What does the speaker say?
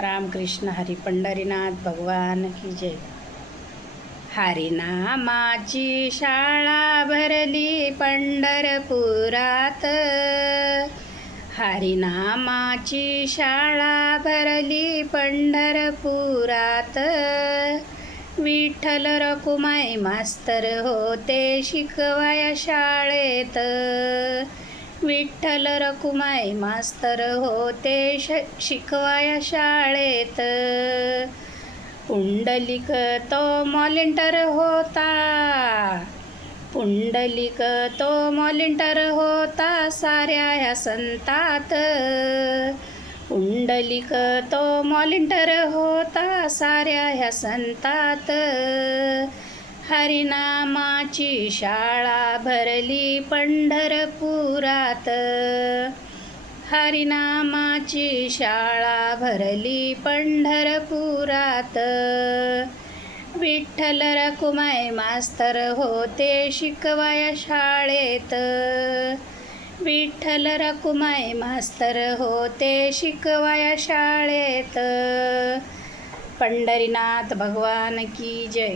रामकृष्ण हरी पंढरीनाथ भगवान की जय। हरिनामाची शाळा भरली पंढरपुरात, हरिनामाची शाळा भरली पंढरपुरात। विठ्ठल रखुमाई मास्तर होते शिकवाया शाळेत, विठ्ठल रखुमाई मास्तर होते शिकवाया शाळेत। पुंडलिक तो मॉलिंटर होता, पुंडलिक तो मॉलिंटर होता साऱ्या ह्या संतात। पुंडलिक तो मॉलिंटर होता साऱ्या ह्या संतात। हरिनामाची शाळा भरली पंढरपुरात, हरिनामाची शाळा भरली पंढरपुरात। विठ्ठल रखुमाई मास्तर होते शिकवाया शाळेत, विठ्ठल रखुमाई मास्तर होते शिकवाया शाळेत। पंढरीनाथ भगवान की जय।